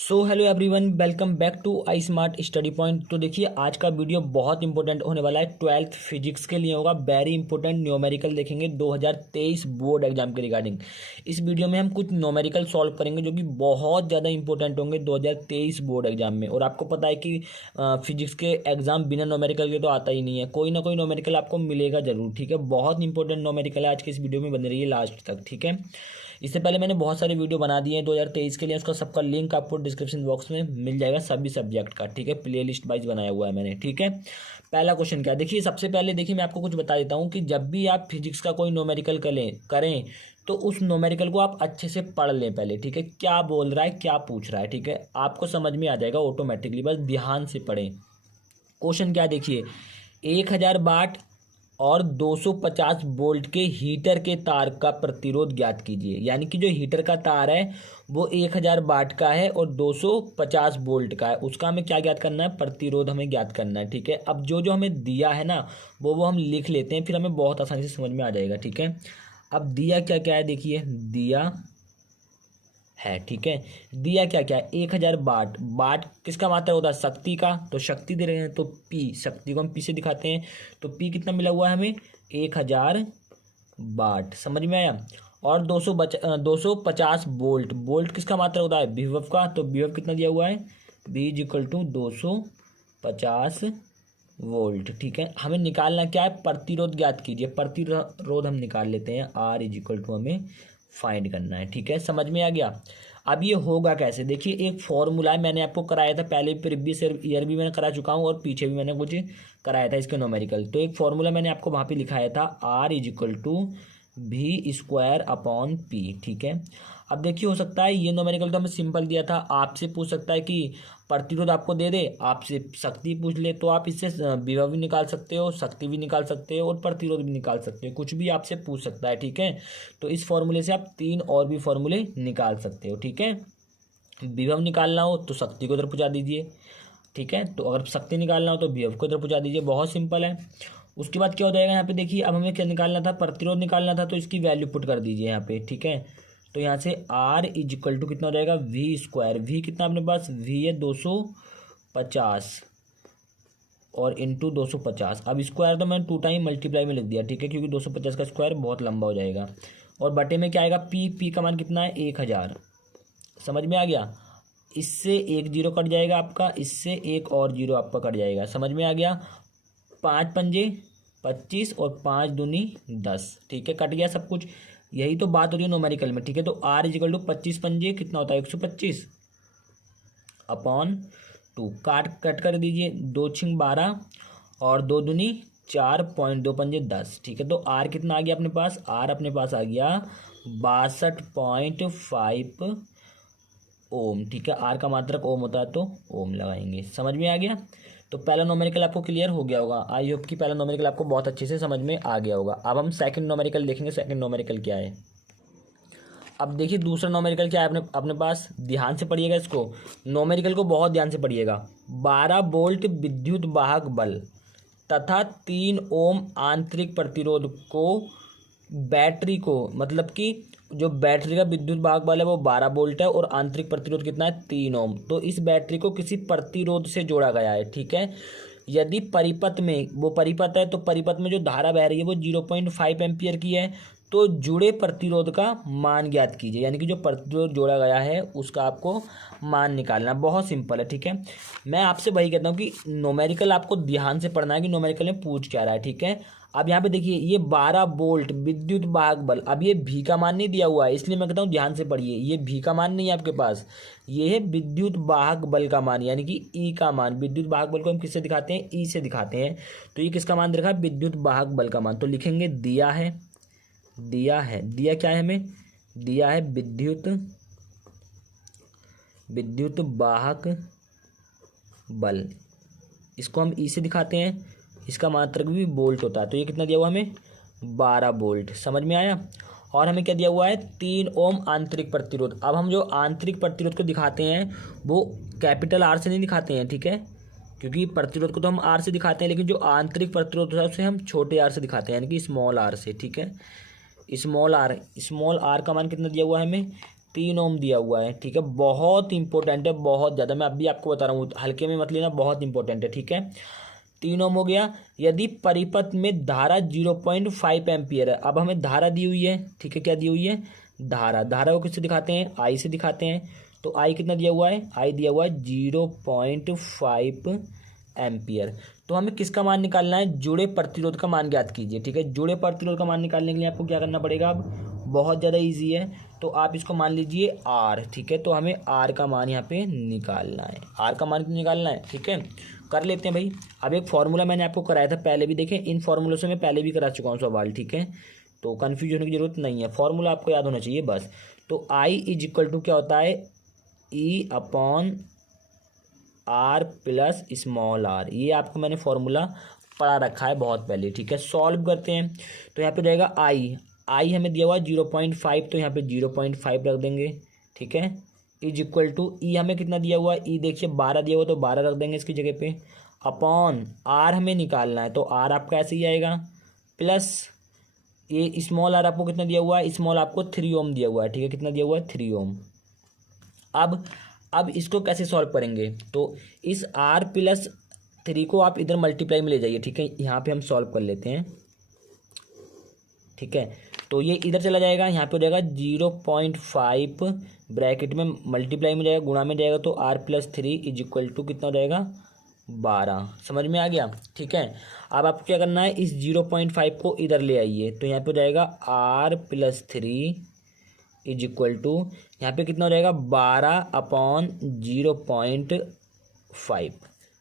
So hello everyone, welcome back to I smart study point. तो देखिए, आज का वीडियो बहुत इंपॉर्टेंट होने वाला है। 12th फिजिक्स के लिए होगा। वेरी इंपॉर्टेंट न्यूमेरिकल देखेंगे 2023 बोर्ड एग्जाम के रिगार्डिंग। इस वीडियो में हम कुछ न्यूमेरिकल सॉल्व करेंगे जो कि बहुत ज़्यादा इंपॉर्टेंट होंगे 2023 बोर्ड एग्जाम में। और आपको पता है कि फिजिक्स के एग्जाम बिना न्यूमेरिकल के तो आता ही नहीं है, कोई ना कोई न्यूमेरिकल आपको मिलेगा जरूर। ठीक है, बहुत इंपॉर्टेंट न्यूमेरिकल है। आज के इस वीडियो में बने रहिए लास्ट तक। ठीक है, इससे पहले मैंने बहुत सारे वीडियो बना दिए हैं 2023 के लिए, उसका सबका लिंक आपको डिस्क्रिप्शन बॉक्स में मिल जाएगा सभी सब्जेक्ट का। ठीक है, प्ले लिस्ट वाइज बनाया हुआ है मैंने। ठीक है, पहला क्वेश्चन क्या है, देखिए सबसे पहले देखिए मैं आपको कुछ बता देता हूँ कि जब भी आप फिजिक्स का कोई न्यूमेरिकल करें तो उस न्यूमेरिकल को आप अच्छे से पढ़ लें पहले। ठीक है, क्या बोल रहा है, क्या पूछ रहा है, ठीक है, आपको समझ में आ जाएगा ऑटोमेटिकली, बस ध्यान से पढ़ें। क्वेश्चन क्या देखिए, 1000 वाट और 250 वोल्ट के हीटर के तार का प्रतिरोध ज्ञात कीजिए। यानी कि जो हीटर का तार है वो 1000 वाट का है और 250 वोल्ट का है, उसका हमें क्या ज्ञात करना है, प्रतिरोध हमें ज्ञात करना है। ठीक है, अब जो जो हमें दिया है ना वो हम लिख लेते हैं, फिर हमें बहुत आसानी से समझ में आ जाएगा। ठीक है, अब दिया क्या क्या है, देखिए दिया है। ठीक है, दिया क्या क्या है, 1000 वाट। वाट किसका मात्रा होता है, शक्ति का, तो शक्ति दे रहे हैं तो पी, शक्ति को हम पी से दिखाते हैं। तो पी कितना मिला हुआ है हमें, 1000 वाट, समझ में आया। और 250 वोल्ट, वोल्ट किसका मात्रा होता है, विभव का, तो विभव कितना दिया हुआ है, V इक्वल टू 250 वोल्ट। ठीक है, हमें निकालना क्या है, प्रतिरोध ज्ञात कीजिए। प्रतिरोध हम निकाल लेते हैं, R इक्वल टू हमें फाइंड करना है। ठीक है, समझ में आ गया। अब ये होगा कैसे, देखिए एक फॉर्मूला है, मैंने आपको कराया था पहले, प्रीवियस ईयर भी मैंने करा चुका हूँ और पीछे भी मैंने कुछ कराया था इसके न्यूमेरिकल। तो एक फॉर्मूला मैंने आपको वहाँ पे लिखाया था, R इक्वल टू V²/P। ठीक है, अब देखिए हो सकता है ये न्यूमेरिकल तो हमें सिंपल दिया था, आपसे पूछ सकता है कि प्रतिरोध आपको दे दे, आपसे शक्ति पूछ ले, तो आप इससे विभव भी निकाल सकते हो, शक्ति भी निकाल सकते हो और प्रतिरोध भी निकाल सकते हो, कुछ भी आपसे पूछ सकता है। ठीक है, तो इस फॉर्मूले से आप 3 और भी फॉर्मूले निकाल सकते हो। ठीक है, विभव निकालना हो तो शक्ति को उधर पहुँचा दीजिए। ठीक है, तो अगर शक्ति निकालना हो तो विभव को उधर पहुँचा दीजिए, बहुत सिंपल है। उसके बाद क्या हो जाएगा, यहाँ पे देखिए अब हमें क्या निकालना था, प्रतिरोध निकालना था, तो इसकी वैल्यू पुट कर दीजिए यहाँ पे। ठीक है, तो यहाँ से R इक्वल टू कितना हो जाएगा, V²। V कितना अपने पास, V है 250 और इंटू 250। अब स्क्वायर तो मैंने 2 टाइम मल्टीप्लाई में लिख दिया। ठीक है, क्योंकि 250 का स्क्वायर बहुत लंबा हो जाएगा। और बटे में क्या आएगा, P का मान कितना है, 1000। समझ में आ गया, इससे एक जीरो कट जाएगा आपका, इससे एक और जीरो आपका कट जाएगा, समझ में आ गया। 5 पंजे 25 और 5 दूनी 10। ठीक है, कट गया सब कुछ, यही तो बात हो रही है न्यूमेरिकल में। ठीक है, तो R इक्वल टू 25 पंजे कितना होता है, 125 अपॉन 2, कट कर दीजिए, 2 छिंग 12 और 2 दूनी 4, 2 पंजे 10। ठीक है, तो R कितना आ गया अपने पास, R अपने पास आ गया 62.5 ओम। ठीक है, R का मात्रक ओम होता है तो ओम लगाएंगे, समझ में आ गया। तो पहला नोमेरिकल आपको क्लियर हो गया होगा, आई होप कि पहला नोमेरिकल आपको बहुत अच्छे से समझ में आ गया होगा। अब हम सेकंड नोमेरिकल देखेंगे, सेकंड नोमेरिकल क्या है। अब देखिए दूसरा नोमेरिकल क्या है, अपने अपने पास ध्यान से पढ़िएगा इसको, नोमेरिकल को बहुत ध्यान से पढ़िएगा। 12 वोल्ट विद्युत वाहक बल तथा 3 ओम आंतरिक प्रतिरोध को बैटरी को, मतलब कि जो बैटरी का विद्युत वाहक बल है वो 12 वोल्ट है और आंतरिक प्रतिरोध कितना है, 3 ओम। तो इस बैटरी को किसी प्रतिरोध से जोड़ा गया है। ठीक है, यदि परिपथ में, वो परिपथ है तो परिपथ में जो धारा बह रही है वो 0.5 एम्पियर की है, तो जुड़े प्रतिरोध का मान ज्ञात कीजिए। यानी कि जो प्रतिरोध जोड़ा गया है उसका आपको मान निकालना, बहुत सिंपल है। ठीक है, मैं आपसे वही कहता हूँ कि न्यूमेरिकल आपको ध्यान से पढ़ना है कि न्यूमेरिकल में पूछ क्या रहा है। ठीक है, अब यहाँ पे देखिए ये 12 वोल्ट विद्युत वाहक बल, अब ये V का मान नहीं दिया हुआ है, इसलिए मैं कहता हूँ ध्यान से पढ़िए, ये V का मान नहीं है आपके पास, ये है विद्युत वाहक बल का मान, यानी कि E का मान। विद्युत वाहक बल को हम किससे दिखाते हैं, E से दिखाते हैं। तो ये किसका मान दे रखा है, विद्युत वाहक बल का मान। तो लिखेंगे दिया है, दिया क्या है हमें, दिया है विद्युत वाहक बल, इसको हम ई से दिखाते हैं, इसका मात्रक भी वोल्ट होता है। तो ये कितना दिया हुआ हमें, 12 वोल्ट, समझ में आया। और हमें क्या दिया हुआ है, 3 ओम आंतरिक प्रतिरोध। अब हम जो आंतरिक प्रतिरोध को दिखाते हैं वो कैपिटल R से नहीं दिखाते हैं। ठीक है, क्योंकि प्रतिरोध को तो हम R से दिखाते हैं, लेकिन जो आंतरिक प्रतिरोध है उसे हम छोटे r से दिखाते हैं, यानी कि स्मॉल r से। ठीक है, स्मॉल r का मान कितना दिया हुआ है हमें, 3 ओम दिया हुआ है, ठीक है। बहुत इंपॉर्टेंट है, बहुत ज़्यादा, मैं अभी आपको बता रहा हूँ, हल्के में मत लेना, बहुत इंपॉर्टेंट है, ठीक है। 3 ओम हो गया। यदि परिपथ में धारा 0.5 एम्पियर है, अब हमें धारा दी हुई है, ठीक है, क्या दी हुई है, धारा। धारा को किससे दिखाते हैं, आई से दिखाते हैं। तो आई कितना दिया हुआ है, आई दिया हुआ है 0.5 एम्पियर। तो हमें किसका मान निकालना है, जुड़े प्रतिरोध का मान ज्ञात कीजिए, ठीक है। जुड़े प्रतिरोध का मान निकालने के लिए आपको क्या करना पड़ेगा, अब बहुत ज़्यादा इजी है। तो आप इसको मान लीजिए आर, ठीक है। तो हमें आर का मान यहाँ पे निकालना है, आर का मान निकालना है, ठीक है। कर लेते हैं भाई। अब एक फॉर्मूला मैंने आपको कराया था पहले भी, देखें इन फॉर्मूलों से मैं पहले भी करा चुका हूँ सवाल, ठीक है। तो कन्फ्यूज होने की जरूरत नहीं है, फॉर्मूला आपको याद होना चाहिए बस। तो आई इज इक्वल टू क्या होता है, E upon R plus small R. ये आपको मैंने फॉर्मूला पढ़ा रखा है बहुत पहले, ठीक है। सॉल्व करते हैं। तो यहाँ पे रहेगा आई, आई हमें दिया हुआ 0.5, तो यहाँ पे 0.5 रख देंगे, ठीक है। इज इक्वल टू ई हमें कितना दिया हुआ है, ई देखिए 12 दिया हुआ, तो 12 रख देंगे इसकी जगह पे। अपॉन आर हमें निकालना है, तो आर आपका ऐसे ही आएगा, प्लस ये स्मॉल आर आपको कितना दिया हुआ है, स्मॉल आपको 3 ओम दिया हुआ है, ठीक है। कितना दिया हुआ है, 3 ओम। अब इसको कैसे सॉल्व करेंगे, तो इस आर प्लस 3 को आप इधर मल्टीप्लाई में ले जाइए, ठीक है। यहाँ पे हम सॉल्व कर लेते हैं, ठीक है। तो ये इधर चला जाएगा, यहाँ पे हो जाएगा 0.5 ब्रैकेट में मल्टीप्लाई में जाएगा, गुणा में जाएगा, तो R plus 3 is equal to कितना हो जाएगा, 12। समझ में आ गया, ठीक है। अब आपको क्या करना है, इस 0.5 को इधर ले आइए, तो यहाँ पे हो जाएगा R plus 3 is equal to, यहाँ पे कितना हो जाएगा, 12/0.5।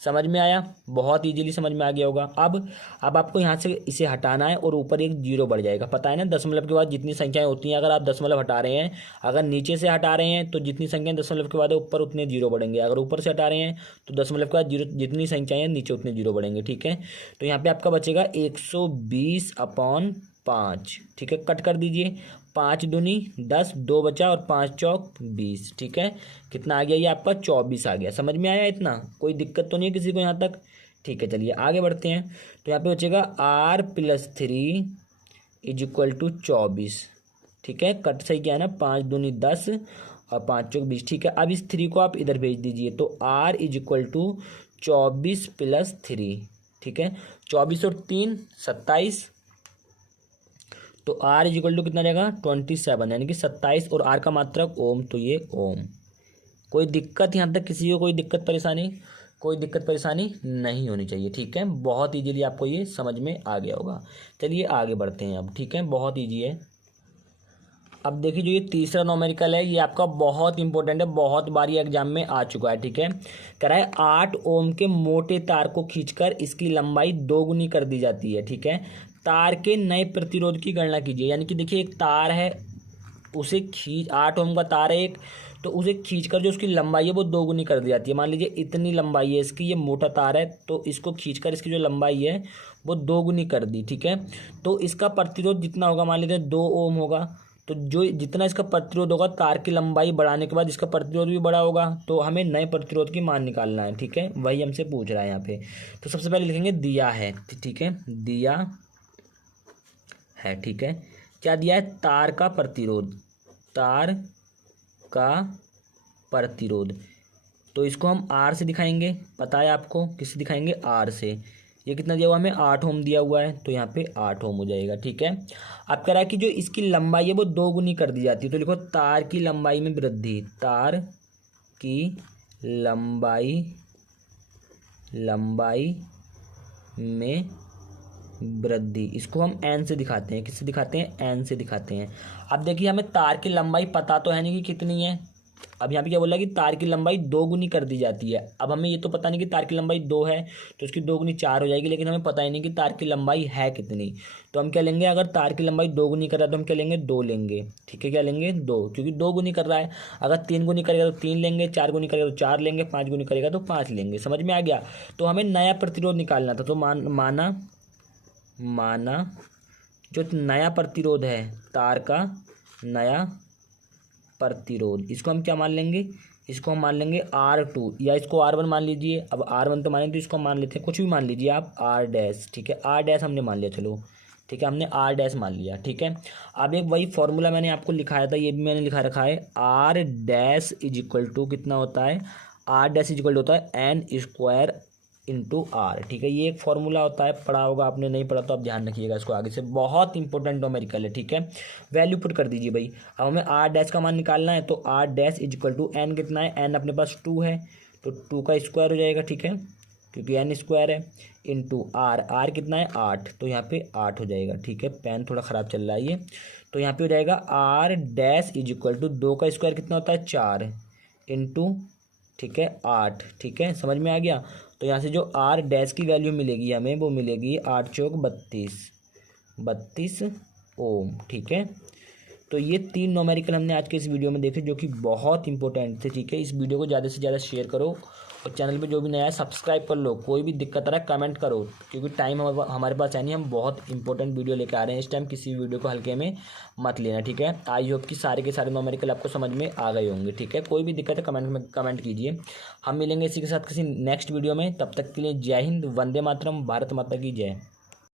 समझ में आया, बहुत इजीली समझ में आ गया होगा। अब आपको यहाँ से इसे हटाना है और ऊपर एक जीरो बढ़ जाएगा, पता है ना, दशमलव के बाद जितनी संख्याएं होती हैं, अगर आप दशमलव हटा रहे हैं, अगर नीचे से हटा रहे हैं तो जितनी संख्याएं दशमलव के बाद है ऊपर उतने जीरो बढ़ेंगे, अगर ऊपर से हटा रहे हैं तो दशमलव के बाद जीरो, जितनी संख्याएं हैं नीचे उतने जीरो बढ़ेंगे, ठीक है। तो यहाँ पे आपका बचेगा 120/5, ठीक है। कट कर दीजिए, 5 दूनी 10, 2 बचा और 5 चौक 20, ठीक है। कितना आ गया, ये आपका 24 आ गया। समझ में आया, इतना कोई दिक्कत तो नहीं है किसी को यहाँ तक, ठीक है। चलिए आगे बढ़ते हैं। तो यहाँ पे बचेगा R plus 3 is equal to 24, ठीक है। कट सही क्या है ना, 5 दूनी 10 और 5 चौक 20, ठीक है। अब इस 3 को आप इधर भेज दीजिए, तो R is equal to 24 plus 3, ठीक है। 24 और 3 27, तो आर इज इक्वल टू कितना रहेगा, 27, यानी कि 27, और आर का मात्रक ओम, तो ये ओम। कोई दिक्कत यहाँ तक किसी को, कोई दिक्कत परेशानी नहीं होनी चाहिए, ठीक है। बहुत इजीली आपको ये समझ में आ गया होगा। चलिए आगे बढ़ते हैं अब, ठीक है, बहुत ईजी है। अब देखिए जो ये तीसरा नॉमेरिकल है, ये आपका बहुत इंपॉर्टेंट है, बहुत बार ये एग्जाम में आ चुका है, ठीक है। कह रहा है 8 ओम के मोटे तार को खींचकर इसकी लंबाई 2 गुनी कर दी जाती है, ठीक है। तार के नए प्रतिरोध की गणना कीजिए, यानी कि देखिए एक तार है, उसे 8 ओम का तार है एक, तो उसे खींचकर जो उसकी लंबाई है वो 2 गुनी कर दी जाती है। मान लीजिए इतनी लंबाई है इसकी, ये मोटा तार है, तो इसको खींचकर इसकी जो लंबाई है वो 2 गुनी कर दी, ठीक है। तो इसका प्रतिरोध जितना होगा, मान लीजिए 2 ओम होगा, तो जो जितना इसका प्रतिरोध होगा, तार की लंबाई बढ़ाने के बाद इसका प्रतिरोध भी बड़ा होगा, तो हमें नए प्रतिरोध की मान निकालना है, ठीक है। वही हमसे पूछ रहा है यहाँ पे। तो सबसे पहले लिखेंगे दिया है, ठीक है, दिया है, ठीक है। क्या दिया है, तार का प्रतिरोध, तार का प्रतिरोध, तो इसको हम आर से दिखाएंगे, पता है आपको, किससे दिखाएंगे, आर से। ये कितना दिया हुआ हमें, 8 ओम दिया हुआ है, तो यहाँ पे 8 ओम हो जाएगा, ठीक है। अब कह रहा है कि जो इसकी लंबाई है वो 2 गुनी कर दी जाती है, तो लिखो तार की लंबाई में वृद्धि, तार की लंबाई में वृद्धि, इसको हम एन से दिखाते हैं, किससे दिखाते हैं, एन से दिखाते हैं। अब देखिए हमें तार की लंबाई पता तो है नहीं कि कितनी है। अब यहाँ पे क्या बोला कि तार की लंबाई 2 गुनी कर दी जाती है। अब हमें ये तो पता नहीं कि तार की लंबाई 2 है, तो उसकी 2 गुनी 4 हो जाएगी, लेकिन हमें पता ही नहीं कि तार की लंबाई है कितनी। तो हम क्या लेंगे, अगर तार की लंबाई 2 गुनी कर रहा है तो हम क्या लेंगे, 2 लेंगे, ठीक है। क्या लेंगे, 2, क्योंकि 2 गुनी कर रहा है। अगर 3 गुनी करेगा तो 3 लेंगे, 4 गुनी करेगा तो 4 लेंगे, 5 गुनी करेगा तो 5 लेंगे। समझ में आ गया। तो हमें नया प्रतिरोध निकालना था, तो माना जो नया प्रतिरोध है, तार का नया प्रतिरोध, इसको हम क्या मान लेंगे, इसको हम मान लेंगे R2, या इसको R1 मान लीजिए। अब R1 तो माने, तो इसको मान लेते हैं, कुछ भी मान लीजिए आप, R डैश, ठीक है, R डैश हमने मान लिया, चलो ठीक है, हमने आर डैश मान लिया। ठीक है, अब एक वही फॉर्मूला मैंने आपको लिखाया था, ये भी मैंने लिखा रखा है, R dash is equal to कितना होता है, R dash is equal to होता है एन स्क्वायर इंटू आर। ठीक है, ये एक फॉर्मूला होता है, पढ़ा होगा आपने, नहीं पढ़ा तो आप ध्यान रखिएगा इसको आगे से, बहुत इंपॉर्टेंट न्यूमेरिकल है। ठीक है, वैल्यू पुट कर दीजिए भाई। अब हमें आर डैश का मान निकालना है, तो R dash is equal to N कितना है, एन अपने पास 2 है, तो 2 का स्क्वायर हो जाएगा। ठीक है, क्योंकि एन स्क्वायर है, इंटू आर, आर कितना है 8, तो यहाँ पे 8 हो जाएगा। ठीक है, पेन थोड़ा ख़राब चल रहा है ये, तो यहाँ पे हो जाएगा R dash is equal to 2 का स्क्वायर कितना होता है 4 इंटू, ठीक है, 8। ठीक है, समझ में आ गया। तो यहाँ से जो आर डैश की वैल्यू मिलेगी हमें, वो मिलेगी 8 चौक 32 ओम। ठीक है, तो ये 3 न्यूमेरिकल हमने आज के इस वीडियो में देखे, जो कि बहुत इंपॉर्टेंट थे। ठीक है, इस वीडियो को ज़्यादा से ज़्यादा शेयर करो, और चैनल पे जो भी नया है सब्सक्राइब कर लो। कोई भी दिक्कत आ रहा है कमेंट करो, क्योंकि टाइम हमारे पास है नहीं, हम बहुत इंपॉर्टेंट वीडियो लेकर आ रहे हैं इस टाइम, किसी वीडियो को हल्के में मत लेना। ठीक है, आई होप कि सारे के सारे न्यूमेरिकल आपको समझ में आ गए होंगे। ठीक है, कोई भी दिक्कत है कमेंट में कमेंट कीजिए। हम मिलेंगे इसी के साथ किसी नेक्स्ट वीडियो में, तब तक के लिए जय हिंद, वंदे मातरम, भारत माता की जय।